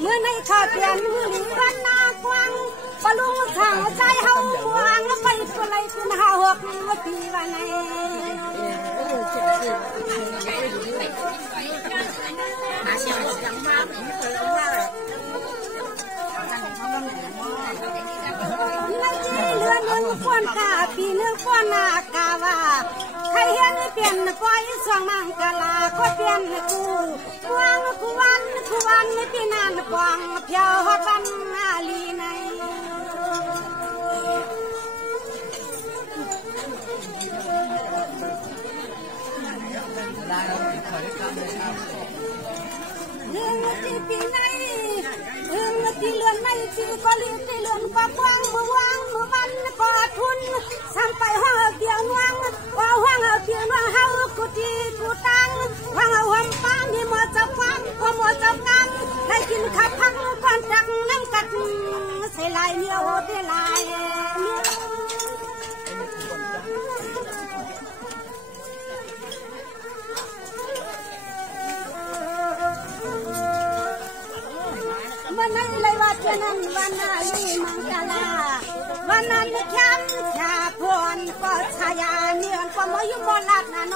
เมื่อในข้าวเตียนมือหลีบ้านนากว้างปลุงทางใจเฮาหวงไปตัวไรขึ้นหาหกปีวันไหนไม่จีเลือนนึงฟ้อนกาปีนึงฟ้อนนากาว่าใครเห็นเปลี่ยนปล่อยสวงมังกลาก็เปลี่ยนกูวางกูวันไม่ปีนานกวางเพียวฮอดวันนาลีในเรื่องที่ปีไหนเรื่องที่เลื่อนไม่ที่ก็รีบที่เลื่อนก็กว้างเมื่อวางเมื่อวันก็ทุนสั่งไปห้องเตียงว่างว่าห้องเตียงว่างเฮากูจีกูตังห้องห้องป้ามีหมดจะฟังก็หมดจะกันได้กินขับพังก่อนจักน้ำกัดใส่ลายเนียวเทลายวันนั้นเลยว่าเจ้านั้นวันนั้นมังกลาวันนั้นแค่ชาพรก็ชายาเนียนก็มาอยู่บนลาดนาโน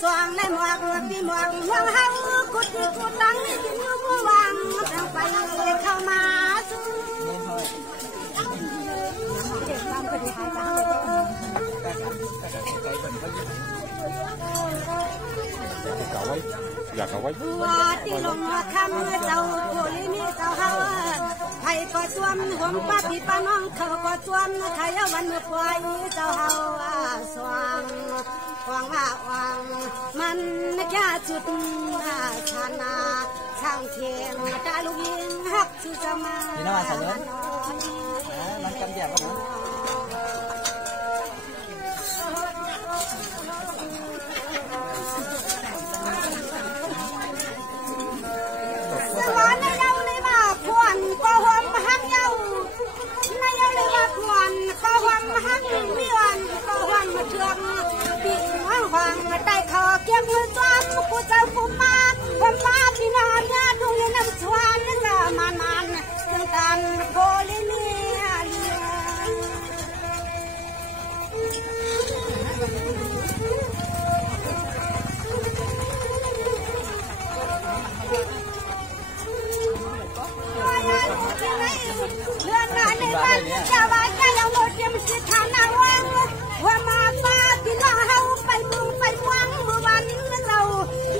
สว่างในหมวกปีหมวกวางเฮากุฏิกุตังกินมือวางทางไปเข้ามาอยากเอาไว้ว่าที่ลงคำเจ้าผู้ลิมีเจ้าเฮาใครก็จวนผมป้าพี่ป้าน้องเขาก็จวนใครวันเมื่อปล่อยเจ้าเฮาสว่างวางวางมันแค่จุดชนะช่างเทียงตาลูกยิงฮักชื่อจะมานี่น่าสนใจมันกำแยกกันนะสวรรค์ในเย้าเลยว่าพวนก็หอมหักเย้าในเย้าเลยว่าพวนก็หอมหักมีวันก็หอมเชือกปีห่างใต้คอเก็บมือจอมกูเจ้ากูมาผมมาพี่น้องญาติในน้ำชวนจะมานานถึงการโกลิเนียเรื่องงานในบ้านชาวบ้านจะยังหมดเตรียมสิทธานาวังว่ามาป้าพี่น้องเฮาไปบุงไปวางเมื่อวันเจ้า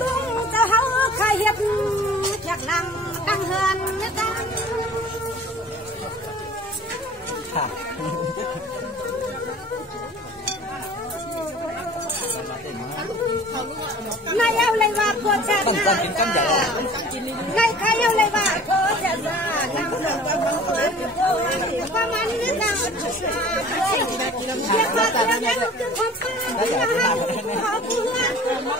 ลุงเจ้าเฮาขยับจากนั่งตั้งเฮือนตั้งนายเอาเลยว่าโคชานาในใครเอาเลยว่าโคชานาประมาณนี้นะเรียกว่าจะได้ลูกถึงความขอ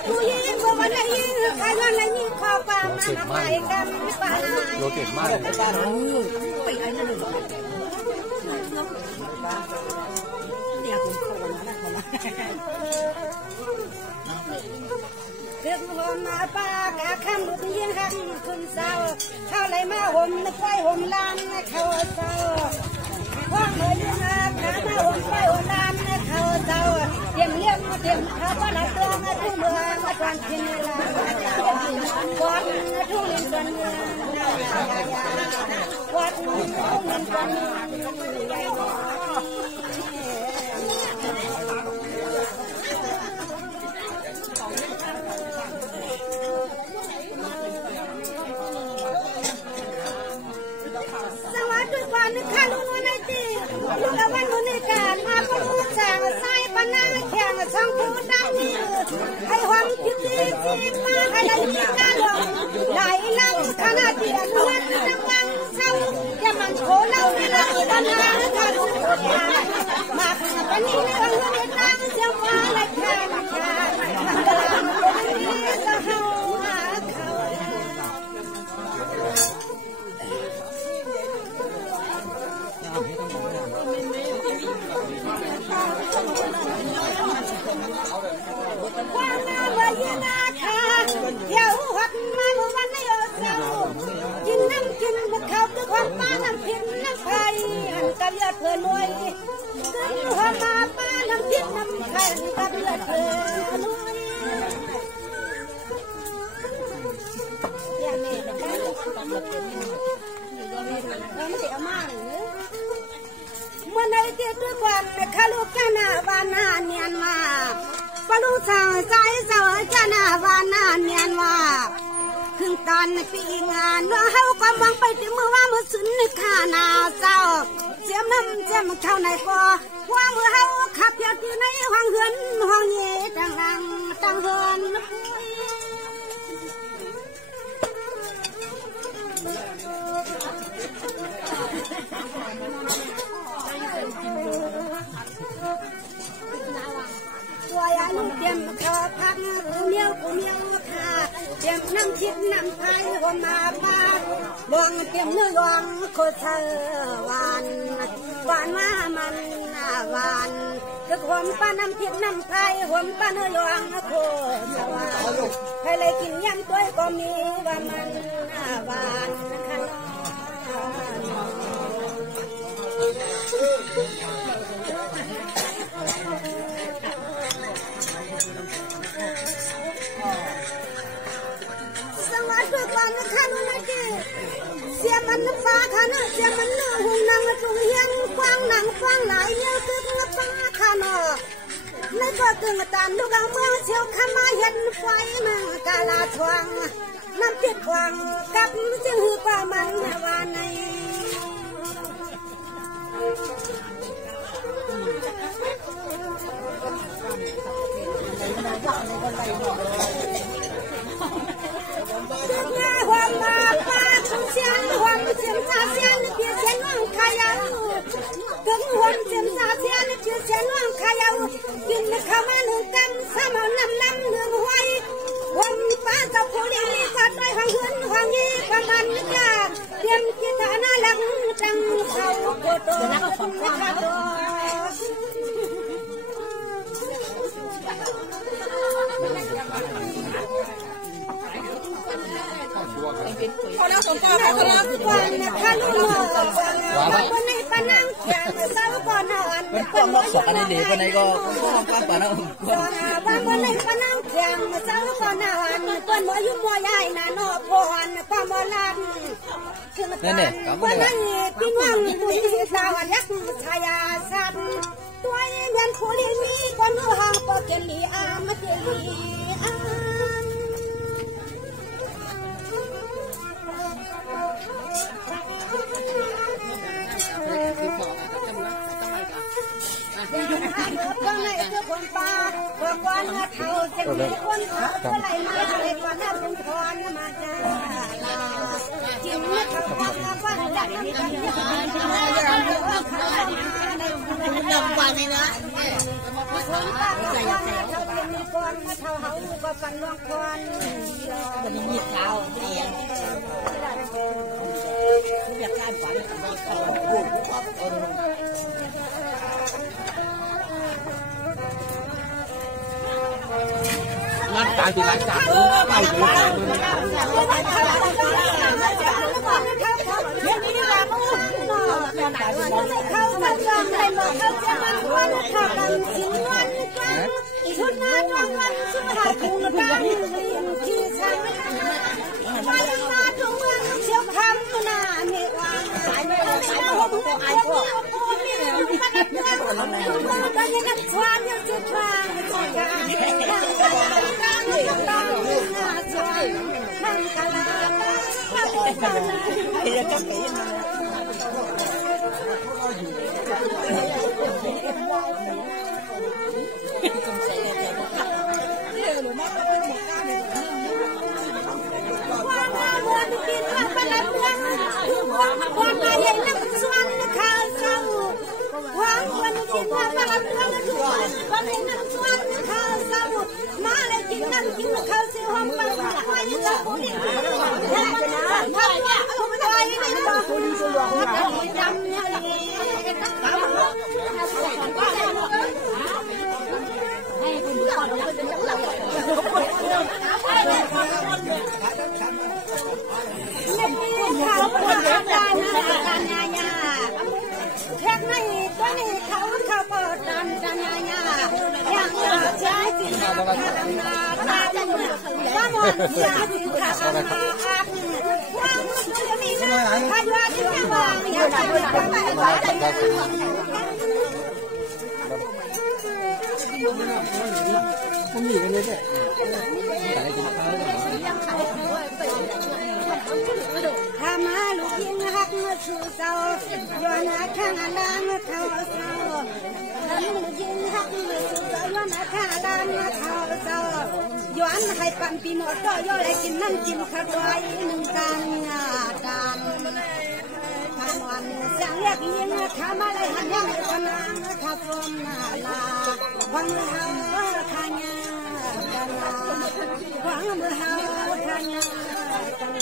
ผู้หญิงบอกว่าได้ยินใครว่าได้ยินขอความมาไปกันป่าโลเก่งมากไปไอ้นั่นเลยเดี๋ยวผมโคนะเรื่องหัวมาป้ากะข้ามบุตรยิงหักคุณเศร้าเข้าเลยมาห่มนึกไฟห่มลานเขาเศร้าว่างเลยยิงหักขามาห่มไฟห่มลานเขาเศร้าเตรียมเลี้ยงเตรียมข้าวปลาตัวมาทุ่งเมืองมาจวนกินลาวัดทุ่งเงินจวนวัดทุ่งเงินจวนข้าลุงวันจีลุงละวันลุงนี่การมาปลุกแสงใส่ปนาแข่งช่างผู้ดังนี้ให้หวังคิดดีคิดมาให้ได้ยินกันลงไหลนั่งขณะเดียวกันจังหวังเศร้าอย่ามันโผล่เราในรักปัญหาทางสุดยามาขณะนี้ในวันนี้ตั้งเสียงฟ้าและแค่มาแค่มันกำลังเป็นนี้จะเข้ามาเขาความน่าไว้นาคาเดี๋ยวหัดมาเมื่อวันนี้เจ้ากินน้ำกิน กับเลือดเพื่อนรวยซึ่งหัวมาป้าน้ำทิพย์น้ำไข่กับเลือดเพื่อนรวยอย่างนี้แต่ได้ไม่ได้เอามาเลยเมื่อในเจ้าตัวก่อนข้าลูกแค่หน้าบ้านหน้าเนียนมาปลุกสั่งใจเสาแค่หน้าบ้านหน้าเนียนมาถึงตอนปีงานว่าเฮาก็มองไปถึงเมื่อว่ามือสุนข้านาเจ้าเจียมน้ำเจียมเข้าในปอว่าเมื่อเฮาขับเพียรอยู่ในห้องเฮือนห้องเย่ต่างรังต่างเฮือนตัวยาลูกเตรียมข้าวพักกูเมียวค่ะเตรียมน้ำชิดน้ำไผ่หัวมาป้าลวงเตรียมเนื้อลวงโคเชอหวานว่ามันหวานก็หอมป้าน้ำชิดน้ำไผ่หอมป้าเนื้อลวงโคเชอหวานใครเลยกินยำตัวก็มีว่ามันหวานค่ะเสียมันฟ้าขานะเสียมันเนื้อหุ่นนางจุงเฮียนกว้างหนังฟังหลายเนื้อคือฟ้าขานะในก็กึ่งตามลูกเอาเมืองเชียวข้ามาเห็นไฟมังกาลาทวงน้ำติดขวางกับจึงหือกว่ามันวานในความมาป้าทุกเสียงความเสียงซาเสียงเพียงเสียงน้องขายาวถึงความเสียงซาเสียงเพียงเสียงน้องขายาวกินข้าวมาหนึ่งกำสามน้ำหนึ่งหอยความป้ากับผู้เลี้ยงกัดด้วยห้องเฮือนห้องยี่ประมาณนี้จ้าเตรียมกินฐานะหลังจังเขาโกโตของข้าโตคนเราสนใจคนเราคือวันข้าลูกคนในปนังเขียนสาวก่อนนอนคนสอนในเด็กคนไหนก็ก็ปนังบางคนในปนังเขียนสาวก่อนนอนคนมัวยุ่งมัวใหญ่น่ะนอพรความโบราณคือมันคนนั้นพี่ว่างผู้ที่ตาวันยักษ์ชายาสันตัวยันผู้ที่มีคนหัวห้องปกเกลีอามาเกลีอาคนไหนคือคนป่าคนเท่าจะมีคนเขาอะไรมาเลยก่อนนั้นเป็นคนมาจ้าจิ้มเขาพักบ้านจัดน้ำกันดำวันนี้นะคนป่าคนเขาจะมีคนมาเท่าเขาก็กันลงคนวันนี้มีเท้าเดียวอยากได้ฝันเขาพูดความคนร้านจานที่ร้านจานไปเลยเขามาจองในหลอดเขาจะมันวันเขากันสินวันกันชุดหน้าจองวันชุดหาคู่กันที่ฉันวันหน้าจงเมืองเชียวคำหน้าเมวางสายไม่ได้หัวผู้ไอ้พวกนี่มันนัดกันตอนนี้นัดชวนยังจะชวนมันกะลาเดี๋ยวจะไปยังไงวันกินข้าวปลาเมืองวันมาใหญ่นักสวนข้าวเจ้าวันกินข้าวปลาเมืองทุกวันวันใหญ่นักสวนข้าวเจ้ามาเลยกินน้ำกินข้าวเสียหอมปลาควายยังจะพูดอีกข้าวเนี่ยเอาไปไว้ในบ่อคุณสวงจำเนี่ยให้คุณ ไม่ตัวนี้เขาเปิดดันดันยาอย่างใช้จิตนาตาจังว่าหมดยาจิตนาอาบว่าจะมีนะถ้าว่าที่ไม่วางอย่าไปผมหนีกันเลยเนี่ยถ้ามาลูกยิงหักมาชูเสาย้อนข้างล่างเขาเสาถ้าลูกยิงหักมาชูเสาย้อนข้างล่างเขาเสาย้อนให้ปั่นปีหมดก็ย้อนให้กินนั่นกินข้าวไว้หนึ่งกันกันวันเสียงเรียกยิงข้ามาเลยหันยังกำลังข้าพร้อมนาลาวังเฮาข้างยากันวังเฮาข้างยากัน